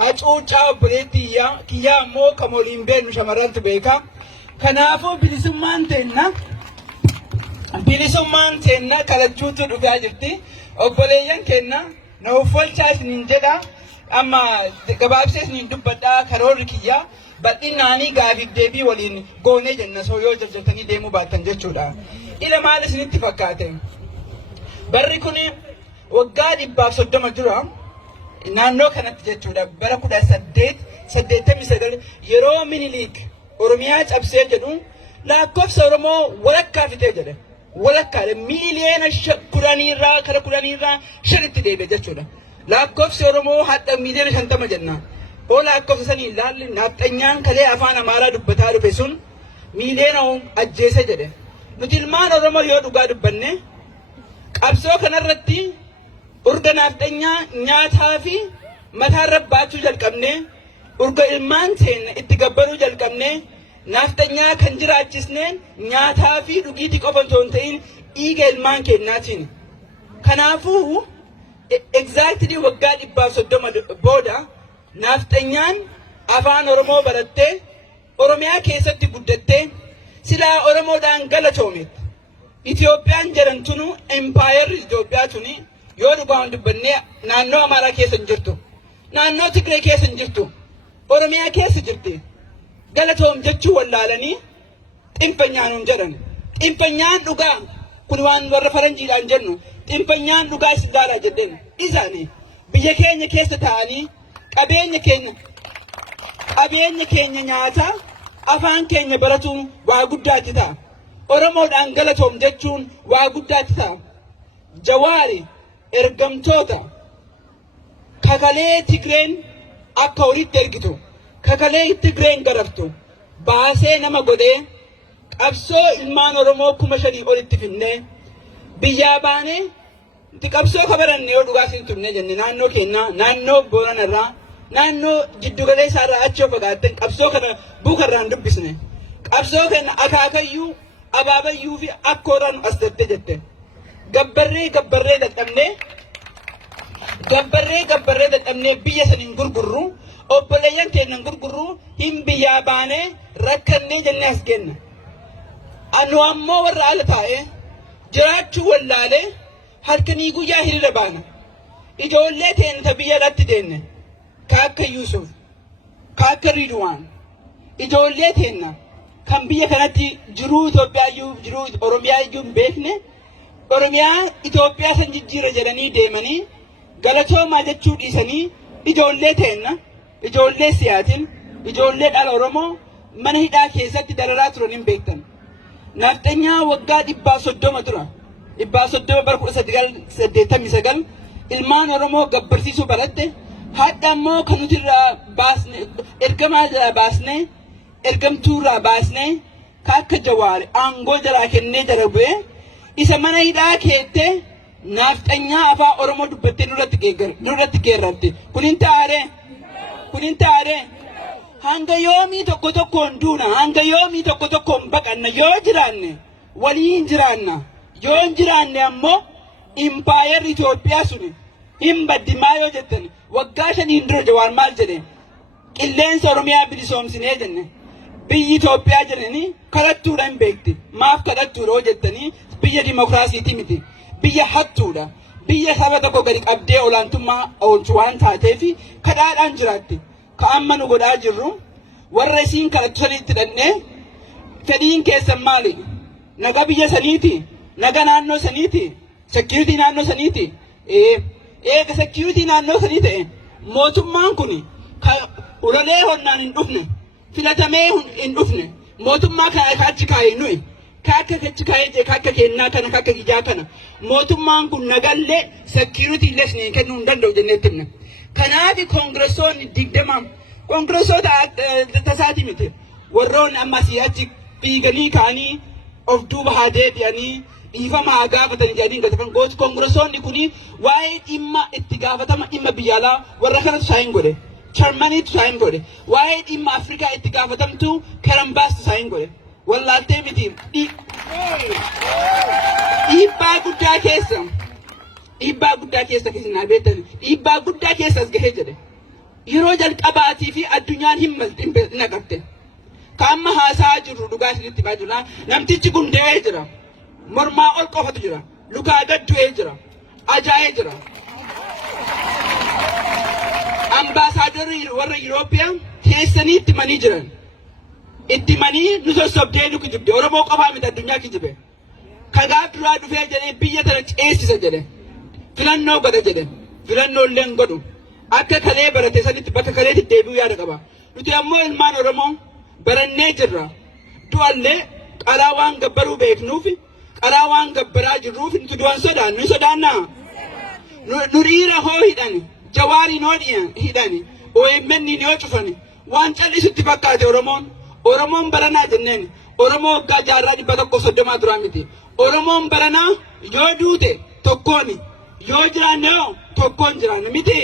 hacuucaa obboleettii kiyyaa ammoo kan waliin beeknu shamarrantu beeka. Kanaafuu bilisummaan teenna kalachuutu dhufaa jirti. Obboleeyyan kenna na uffolchaa isiniin jedha. Amma gabaabsee isiniin dubbadhaa karoorri kiyyaa bal'innaanii gaafiif deebii waliin goonee jenna soo yoo jajjabtanii deemuu baattan jechuudha. Ila maal isinitti fakkaate? Barri kun waggaa 130 dura naannoo kanatti jechuudha bara 1889 yeroo Minilik Oromiyaa cabsee jedhu lakkoofsa Oromoo walakkaa fitee jedhe. Walakkaa miiliyoona 10 shanitti deebi'e jechuudha. Lakkoofsi Oromoo hadda miiliyoona 50 jenna. Oo lakkoofsa sanii ilaalli naaxanyaan kalee afaan Amaaraa dubbataa dhufe sun miiliyoona ajjeese jedhe. Nuti ilmaan Oromoo yoo dhugaa dubbanne qabsoo kanarratti urga naaxanyaa nyaataa fi mataarra baachuu jalqabne urga ilmaan teenya itti gabbaruu jalqabne naaxanyaa kan jiraachisneen nyaataa fi dhugiitii qofa osoo hin ta'in dhiiga ilmaan keenyaatiin. Kanaafuu exactly waggaa 130 booda naaxanyaan afaan Oromoo barattee Oromiyaa keessatti guddattee silaa Oromoodhaan galatoometti. Itoophiyaan jedhamtunu empire Itoophiyaa tuni yoo dhugaan dubbanne naannoo Amaaraa keessa hin jirtu. Naannoo Tigree keessa hin jirtu. Oromiyaa keessa jirti. Galatoom jechuu wallaalanii xinfanyaan hin jedhan. Xinfanyaan dhugaa kun waan warra faranjiidhaan jennu xinfanyaan dhugaa silaalaa jedheen isaanii biyya keenya keessa ta'anii qabeenya keenya nyaata afaan keenya baratuun waa guddaatti ta'a. Oromoodhaan galatoom jechuun waa guddaatti ta'a. Jawaari ergamtoota kakalee Tigreen akka walitti ergitu kakalee Tigreen garaftu baasee nama godhee qabsoo ilmaan Oromoo 5,000 olitti finnee biyyaa baanee qabsoo kabaranne yoo dhugaa siin turne jenne naannoo keenya naannoo Booranarraa naannoo Jiddugaleessaa irraa achi fagaatten qabsoo kana buukarraan dubbisne qabsoo kana akaakayyuu abaabayyuu fi akkooraan as jette gabbarree dadhabnee biyya saniin gurgurru obboleeyyan keenyan gurgurru hin biyyaa baanee rakkannee jennee as genna. Anu ammoo warra ala taa'ee jiraachuu wallaalee halkanii guyyaa hiriira baana. Ijoollee teenya biyya irratti deenne ka akka Yuusuf ka akka Ridwaan ijoollee teenya kan biyya kanatti jiruu Itoophiyaayyuu jiruu Oromiyaayyuu hin beekne Oromiyaa Itoophiyaa san jijjiira jedhanii deemanii galatoomaa jechuu dhiisanii ijoollee teenya ijoollee siyaatiin ijoollee dhala Oromoo mana hidhaa keessatti dararaa turan hin beektan. Naaxanyaa waggaa 130 dura 130 bara 1989 ilmaan Oromoo gabbarsiisuu baratte hadda ammoo kan nuti irraa baasne ergamaa jalaa baasne ergamtuu irraa baasne ka akka Jawaari aangoo jalaa kennee jara bu'ee isa mana hidhaa keettee naaxanyaa afaan Oromoo dubbattee nurratti geerrarte. Kunin taare hanga yoomii tokko tokkoon duuna hanga yoomii tokko tokkoon baqanna yoo jiraanne waliin jiraanna yoo hin jiraanne ammoo impaayerri Itoophiyaa suni hin baddimaa yoo jettan waggaa 5 dura Jawaar maal jedhe qilleensa Oromiyaa bilisoomsinee jenne biyyi Itoophiyaa jedhanii kadhattuudha hin beekti maaf kadhattuudha yoo jettanii biyya dimokiraasiiti miti biyya hattuudha biyya saba tokko gadi qabdee olaantummaa oolchu waan taateefi kadhaadhaan jiraatti. Ka amma nu godhaa jirru warra isiin kadhattu saniitti dhannee fedhiin keessan maali? Naga biyya saniiti? Naga naannoo saniiti? Security naannoo saniiti? Eega security naannoo sanii ta'e mootummaan kun ulolee honnaan hin dhufne filatamee hin dhufne mootummaa kana achi kaa'e nuyi ka akka achi kaa'ee jee ka akka kennaa kana ka akka gijaa kana mootummaan kun nagallee security illee isin kennuu hin danda'u jennee timna. Kanaafi koongresoonni 20 koongresoota tasaati miti warroonni amma si'achi fiiganii ka'anii of duuba haa deebi'anii dhiifama haa gaafatanii jedhanii gatafan gooti koongresoonni kuni waa'ee dhimma itti gaafatama dhimma biyyaalaa warra kanatu saayin godhe Charmaniitu saayin godhe waa'ee dhimma Afrikaa itti gaafatamtu Karambaastu saayin godhe wallaaltee miti dhiibbaa guddaa keessa keessan beektan dhiibbaa guddaa keessas gahee jedhe yeroo jalqabaatii fi addunyaan hin naqatte. Kaamma haasaa jirru dhugaa isinitti himaa jirra. Namtichi kun dee'ee jira. Mormaa ol qofatu jira. Lukaa gad du'ee jira. Ajaa'ee jira. Ambaasaaddarri warra Yurooppiyaan teessanii itti manii jiran. Itti manii nu sossobdee nu kijibde. Oromoo qofaa miti addunyaa kijibe. Kagaaf duraa dhufee jedhee biyya tana ceesisa jedhe. Filannoo godha jedhe. Filannoo illee hin godhu. Akka kalee barate sanitti bakka kaleetti deebi'uu yaada qaba. Nuti ammoo ilmaan Oromoo barannee jirra. Du'allee qaraa waan gabbaruu beeknuuf qaraa waan gabbaraa jirruuf nuti du'an sodaannu hin sodaannaa. Nu dhiira hoo hidhani Jawaariin hoo hidhani OMN yoo cufani waan callisutti fakkaate Oromoon baranaa jenneen Oromoo waggaa jaarraa 130 duraa miti. Oromoon baranaa yoo duute tokkooni yoo jiraanne yoo tokkoon jiraanne miti.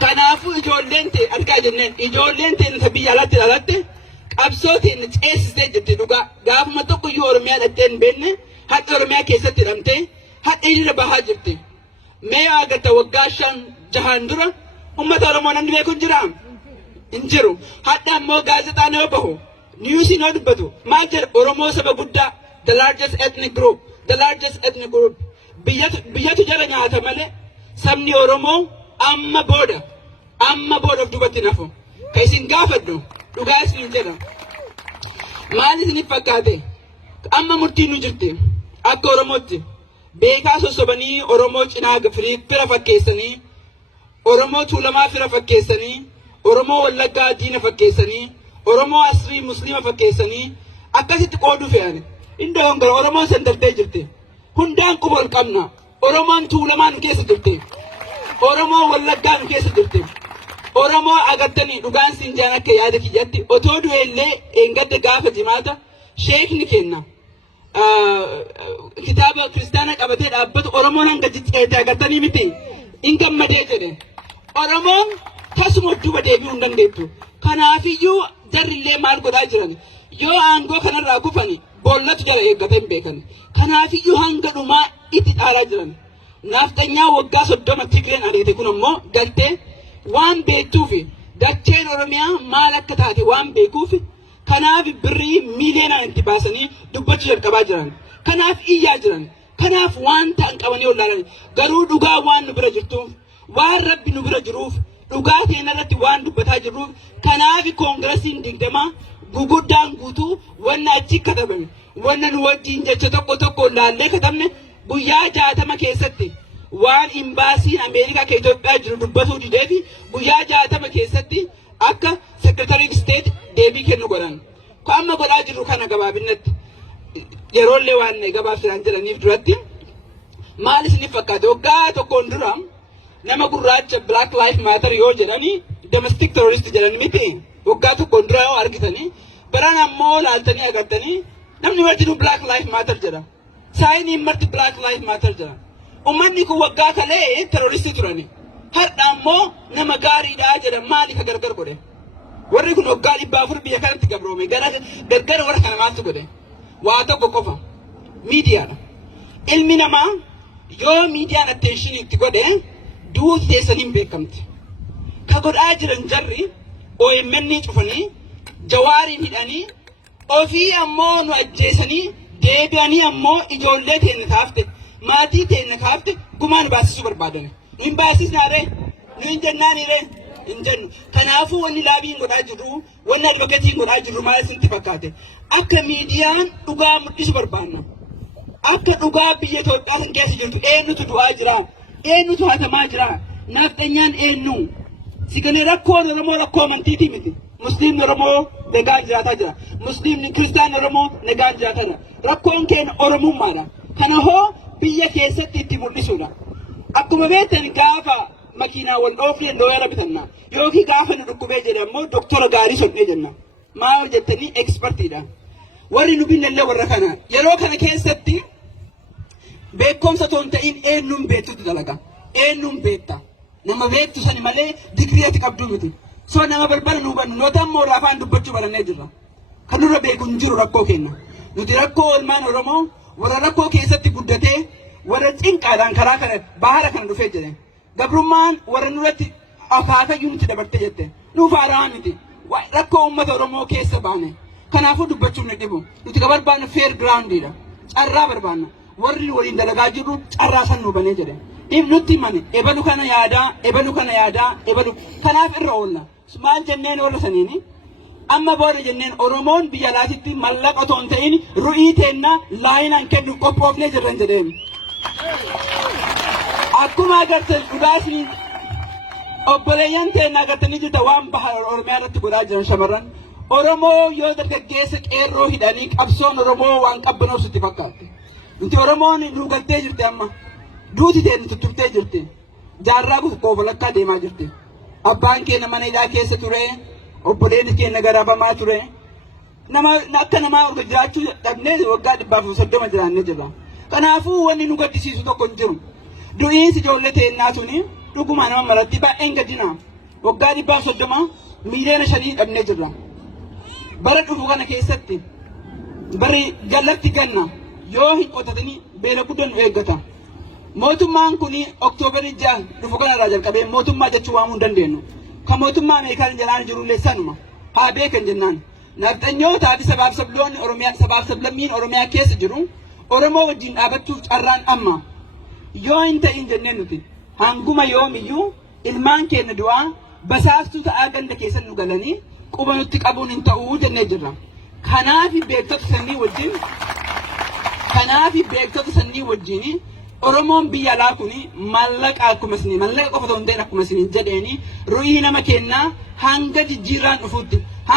Kanaafuu ijoolleen ta'e argaa jenneen ijoolleen ta'e nuti biyya alatti dhalatte qabsootiin ceesistee jirti dhugaa. Gaafuma tokko yoo Oromiyaa dhattee hin beekne hadha Oromiyaa keessatti hidhamtee hadha hiriira bahaa jirti. Mee agarta waggaa 5-6 dura uummata Oromoo namni beeku hin jiraa? Hin jiru. Hadha ammoo gaazexaan yoo bahu niyuusiin yoo dubbatu maal jedha Oromoo saba guddaa the largest ethnic group. Biyyatu jala nyaata malee sabni Oromoo amma booda of duubatti nafu. Ka isin gaafadhu dhugaa isin jedha. Maal isiniif fakkaate? Amma murtiin nu jirti. Akka Oromootti beekaa sossobanii Oromoo cinaa fira fakkeessanii, Oromoo Tuulamaa fira fakkeessanii, Oromoo Wallaggaa diina fakkeessanii, Oromoo Asrii Musliima fakkeessanii akkasitti qooduu fe'an. Iddoo hongara Oromoon san dartee jirti. Hundaan quba ol qabna. Oromoon Tuulamaa nu keessa jirti. Oromoo Wallaggaa nu keessa jirti. Oromoo agartanii dhugaan siin jaan akka yaada kiyyatti otoo du'e illee eengadda gaafa jimaata sheekni kenna. Kitaaba kiristaana qabatee dhaabbatu Oromoon hanga jijjiirate agartanii miti. In gammadee jedhe. Oromoon tasuma duuba deebi'uu hin dandeettu. Kanaafiyyuu jarrillee maal godhaa jiran? Yoo aangoo kanarraa kufani boollatu jala eeggatan beekan. Kanaafiyyuu hanga dhumaa itti dhaalaa jiran. Naafxanyaa waggaa 30 Tigreen adeete kun ammoo galtee waan beektuufi dacheen Oromiyaa maal akka taate waan beekuufi kanaaf birrii miiliyoonaan itti baasanii dubbachuu jalqabaa jiran. Kanaaf iyyaa jiran. Kanaaf waan ta'an qabanii ollaalan. Garuu dhugaa waan nu bira jirtuuf waan Rabbi nu bira jiruuf dhugaa teena irratti waan dubbataa jirruuf kanaaf koongirasiin 20 guguddaan guutuu wanna achi katabame wanna nu wajjin jecha tokko laallee katabne guyyaa 60 keessatti waan imbaasiin Ameerikaa ke Itoophiyaa jiru dubbatuu dideefi guyyaa 60 keessatti akka Secretary of State deebii kennu godhan. Ko amma godhaa jirru kana gabaabinatti yeroollee waan gabaabsinaan jedhaniif duratti maal isiniif fakkaate? Waggaa tokkoon dura nama gurraacha Black Lives Matter yoo jedhani domestic terrorist jedhan miti. Waggaa tokkoon dura yoo argitanii baraan ammoo laaltanii agartanii namni marti Black Lives Matter jedha. Saayiniin marti Black Lives Matter jedha. Ummanni kun waggaa kalee terroristii turani. Har'a ammoo nama gaariidha jedha. Maaliif gargar godhe? Warri kun waggaa 400 biyya kanatti gabroome. Gargar warra kana maaltu godhe? Waa tokko qofa. Miidiyaadha. Ilmi namaa yoo miidiyaan attention itti godhe duuti teessaniin beekamti. Ka godhaa jiran jarri OMN cufanii Jawaariin hidhanii ofii ammoo nu ajjeesanii deebi'anii ammoo ijoollee teenne kaafte maatii teenne kaafte gumaan baasisuu barbaadan. Nu hin baasisnaare nu hin jennaanire hin jennu. Kanaafuu wanni laabiin godhaa jirru wanni advokeetiin godhaa jirru maal isinitti fakkaate? Akka miidiyaan dhugaa mul'isu barbaanna. Akka dhugaa biyya Itoophiyaa san keessa jirtu eenyutu du'aa jira? Eenyutu hatamaa jira? Naafxanyaan eenyu? Sigane rakkoon Oromoo rakkoo amantiitii miti. Musliimni Oromoo nagaan jiraataa jira. Musliimni Kiristaanni Oromoo nagaan jiraataa jira. Rakkoon keenya Oromummaadha. Kana hoo biyya keessatti itti mul'isuudha. Akkuma beektan gaafa makiinaa wal dhoofne looyara bitanna. Yookiin gaafa nu dhukkubee jedhe ammoo doktora gaarii sol'ee jenna. Maal jettanii ekspertiidha. Warri nu binnallee warra kana. Yeroo kana keessatti beekumsa toon ta'in eenyuun beektutu dalaga. Eenyuun beekta. Nama beektu sani malee digriyeeti qabdu miti. So nama balbala nu hubannu noota ammoo afaan dubbachuu barannee jirra. Kan nurra beeku hin jiru rakkoo keenya. Nuti rakkoo ilmaan Oromoo warra rakkoo keessatti guddatee warra cinqaadhaan karaa kana bahara kana dhufee jedhe. Gabrummaan warra nurratti akaakayyuu nuti dabarte jette. Nuuf haaraa miti. Rakkoo uummata Oromoo keessa baane. Kanaafuu dubbachuun ni dhibu. Nuti ka barbaannu fair groundidha. Carraa barbaanna. Warri waliin dalagaa jirru carraa san nuu banee jedhe. Nutti himani ebalu kana yaadaa, ebalu kana yaadaa, ebalu kanaaf irra oolla. Maal jenneen oolla saniini? Amma booda jenneen Oromoon biyya alaatitti mallaqa otoo hin ta'in ru'ii teennaa laayinaan kennu qophoofnee jirran jedheen. Akkuma agartan dhugaasni obboleeyyan teennaa agartanii jirta waan baha Oromiyaa irratti godhaa jiran shamarran. Oromoo yoo dargaggeessa qeerroo hidhanii qabsoon Oromoo waan qabbanoosutti fakkaatti. Nuti Oromoon nu galtee jirti amma. Duuti teeni tutturtee jirti. Jaarraa qofa lakkaa deemaa jirti. Abbaan keenya mana hidhaa keessa ture. Obboleessi keenya garaafamaa ture. Akka namaa orga jiraachuu dhabnee waggaa 130 jiraannee jirra. Kanaafuu wanni nu gaddisiisu tokko hin jiru. Du'iinsi ijoollee teennaa tuni dhuguma nama maratti baay'een gaddina. Waggaa 130 miiliyoona 5 dhabnee jirra. Bara dhufu kana keessatti bari gallatti ganna yoo hin qotatanii beela guddaan nu eeggata. Mootummaan kuni Oktoobarii 6 dhufu kanarraa jalqabee mootummaa jechuu waamuu hin dandeenyu. Kan mootummaa Ameerikaan jalaan jirullee sanuma haa beekan jennaan. Nafxanyootaa fi sabaaf sabloonni Oromiyaa sabaaf sablammiin Oromiyaa keessa jiru Oromoo wajjin dhaabachuuf carraan amma. Yoo hin ta'in jenneen nuti hanguma yoomiyyuu ilmaan keenya du'aa basaastuu ta'aa ganda keessa nu galanii quba nutti qabuun hin ta'uu jennee jirra. Kanaaf beektota sanii wajjin Oromoon biyya alaa kuni mallaqa akkuma isin mallaqa qofa ta'uu hin ta'in akkuma isin jedheeni ru'ii nama kennaa hanga jijjiirraan dhufuutti